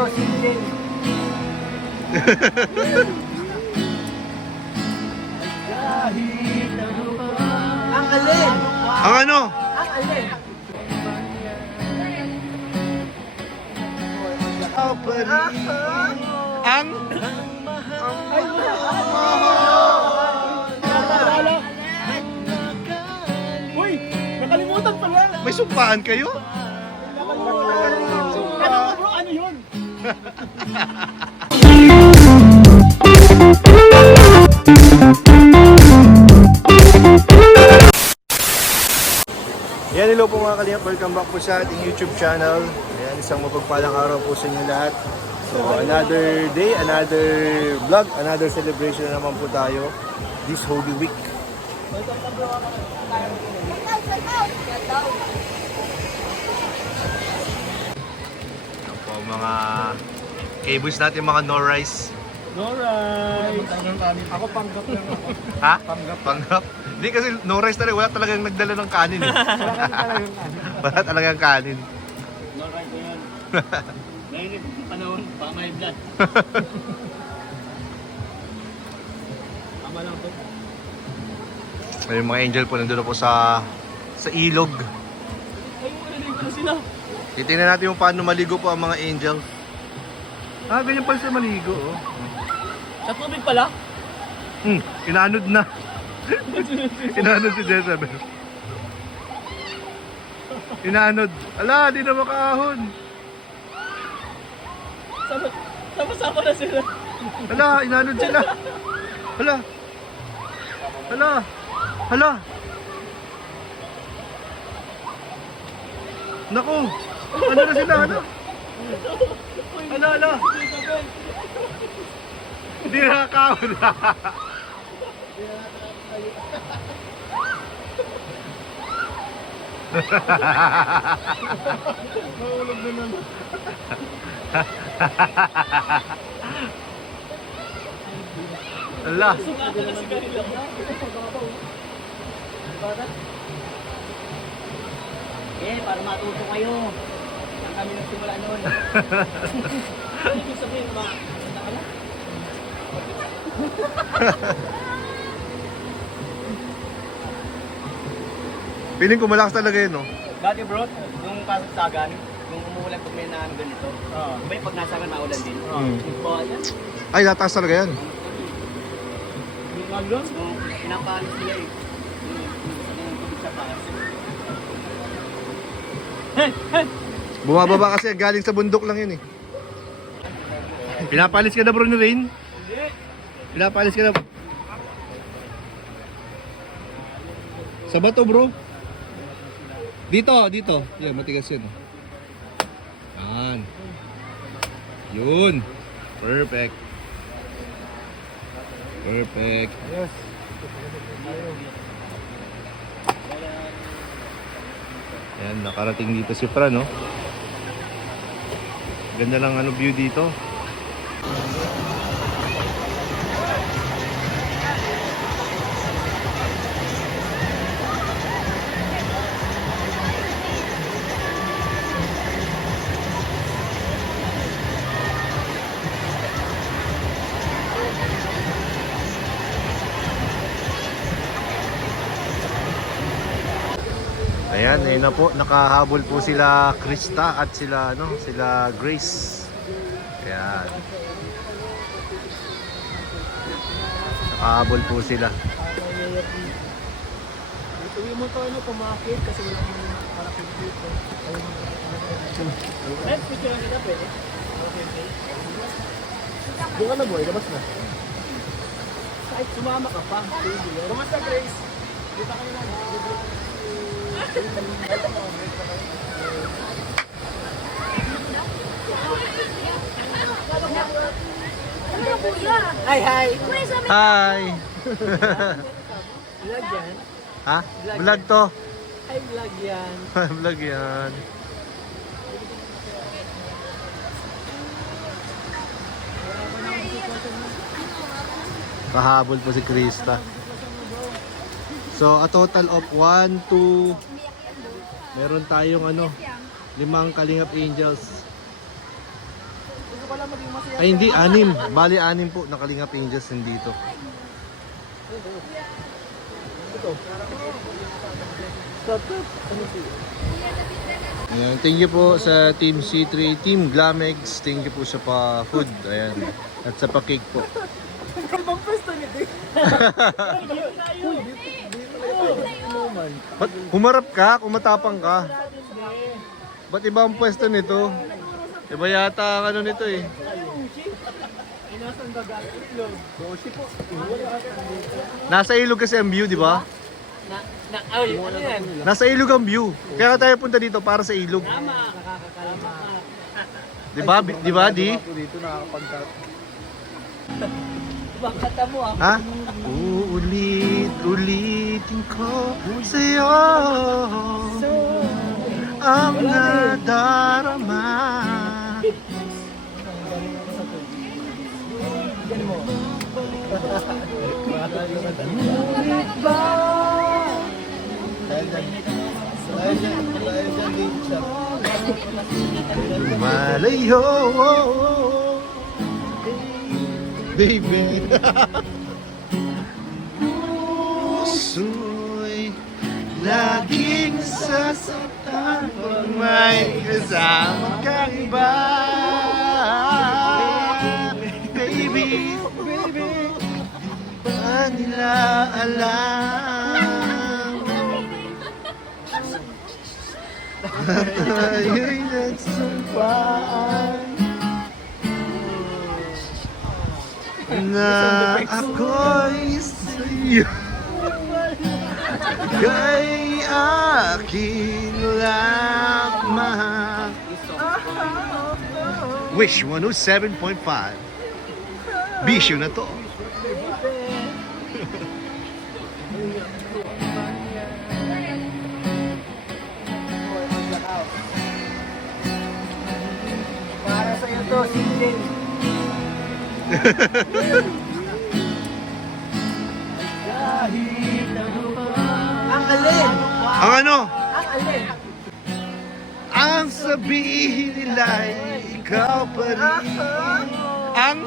ano, single. Kahit ano pa. Ang alin? Ang ano? Ang alin? Ang? Ay, Uy! Nakalimutan pala! May sumpaan kayo? Ano bro? Ano yun? Yan, hello po mga kalingap. Welcome back po sa ating YouTube channel. Ayan, isang mapagpalang araw po sa inyo lahat. So, another day, another vlog, another celebration na naman po tayo this Holy Week. Ayan po mga cables natin, mga no rice. Alright! Ako panggap lang ako. Ha? Panggap? Hindi kasi no rice talaga, wala talagang nagdala ng kanin eh. Wala talagang kanin. Alright na yun. Ngayon yung panahon, baka may blood. Tama lang to. Yung mga angel po nandun na po sa ilog. Ay, narinig ko na sila. Titingnan natin yung paano maligo po ang mga angel. Ah, ganyan pala sila maligo. Oh. Sa tubig pala? Inaanod na. Inaanod si Jezebel. Inaanod. Ala, di na makaahon. Sama-sama na sila. Ala, inaanod sila. Ala. Ala. Ala. Naku. Ano na sila, ano? Ala, ala. Hindi nakakaahon. Mahulog na naman. Ala. Sukatan na si Karila. Eh, para matuto kayo. Ang kami nagsimula noon. Ano yung sabihin ba? Basta ka na? Feeling ko malakas talaga yun, no? Dati bro, yung kasagsagan, yung umuulan pag may naano ganito. Diba yung pag nasagan maulan din? So, yan. Ay, tataas talaga yan. Yung agron? Yung pinapalis nila eh. Yung tubig sa paas. Bumababa kasi galing sa bundok lang yun eh. Pinapalis ka na bro ni Rain? Hindi. Pinapalis ka na. Sa bato bro. Dito, dito. Yan, matigas yun. Yan. Yun. Perfect. Perfect. Yes. Yan, nakarating dito si Fran, no? Ganda lang ano view dito. Ayan, ayun na po, nakahabol po sila Krista at sila sila Grace. Ayan. Nakahabol po sila. Uwi mo to pumakit kasi wala kang malaki dito. Let's picture nila pwede. Doon ka na boy, labas na. Kahit sumama ka pa. Kumusta Grace? Dito kayo na. Hi, hi! Hi! Vlog yan? Ha? Vlog to. Hi, vlog yan. Vlog yan. Kahabol po si Krista. So, a total of 1, 2, meron tayong 5 Kalingap Angels. Ay hindi, 6. Bali 6 po na Kalingap Angels nandito. Ayan, thank you po sa Team C3, Team Glamex. Thank you po sa pa-food. Ayan. At sa pa-cake po. Ibang pwesto niya din. Ba't humarap ka? Kumatapang ka? Ba't iba ang pwesto nito? Iba yata ang ano nito eh. Inasan dagat itlog. Doshi po. Nasa ilog kasi ang view, di ba? Ay, ano yan? Nasa ilog ang view. Kaya tayo punta dito para sa ilog. Di ba? Di ba, Di? Dito nakakapagkat. Bakata mo ah. Ha? Uulit-ulitin ko sa'yo ang nadarama. Malayo, baby. Puso'y laging sasaktan pag may kasama kang iba. Baby, ba nila alam tayo'y nagsumpaan na ako'y sa'yo kay akin lamang. Wish 107.5. Bisyo na to. Para sa'yo to, CJ. Ang alin! Ang ano? Ang alin! Ang sabihin nila'y ikaw pa rin. Ang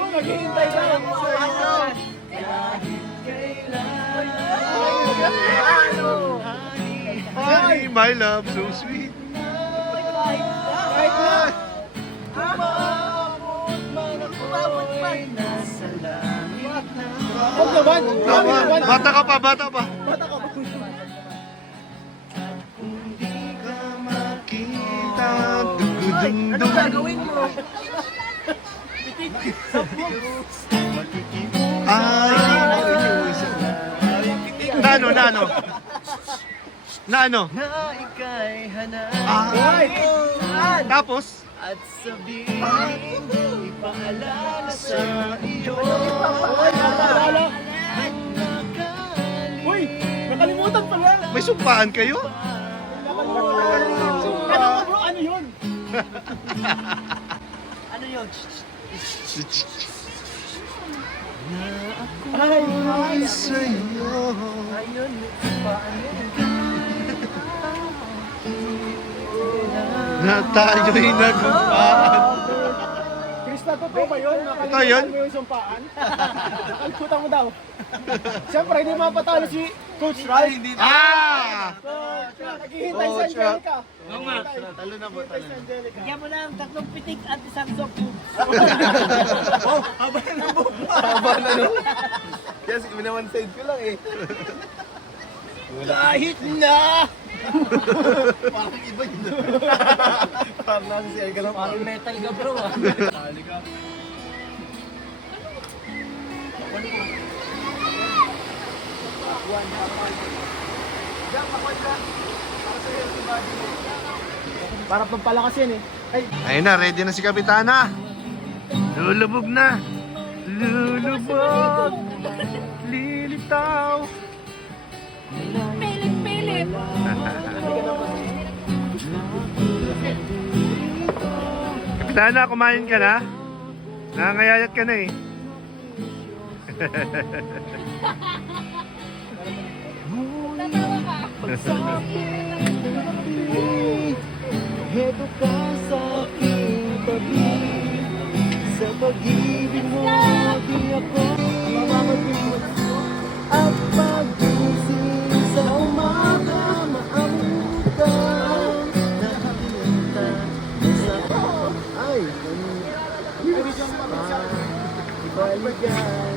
Oh, naghihintay ka lang sa iyo. honey, my love, so sweet. Kahit na. Huwag naman. Bata ka pa, bata pa. Bata ka ba? Hindi ka makita, dugudung Anong gagawin mo? ay Nano, nano? Nano? Na ika'y hanap Ay! Tapos? at sabihin, ipaalala sa iyo. Ay, nataalala. Uy! Nakalimutan pala! May sumpaan kayo? Ano ka bro? Ano yun? Ano yun? Ay! Sa'yo Ayun, na tayo'y nagumpaan. Krista, totoo ba yun? Ito yun? Nakalimutan mo yung sumpaan? Nakalimutan mo daw. Siyempre, hindi mapatalo si Coach Rai. Ah! Naghihintay si Angelica. Oo nga. Talo na po, Naghihintay si Angelica. Bigyan mo ng 3 pitik at isang sokyo. Haba na no? Yes, minaman side ko lang eh. Kahit na! Parang iba yun. Parang nasa si Elga lang. Parang metal ka bro ah. Para pampalakas yan eh. Ay, Ayun na, ready na si Kapitana. Lulubog na. Lulubog. Lilitaw. Pilit-pilit. Kapitana, kumain ka na? Nangangayayat ka na eh. Tatawa ka. Heto ka sa aking tabi. Sa pag-ibig mo, di ako at pag-isip sa umaga, maamutan. Nakikita sa ay, ibaligan.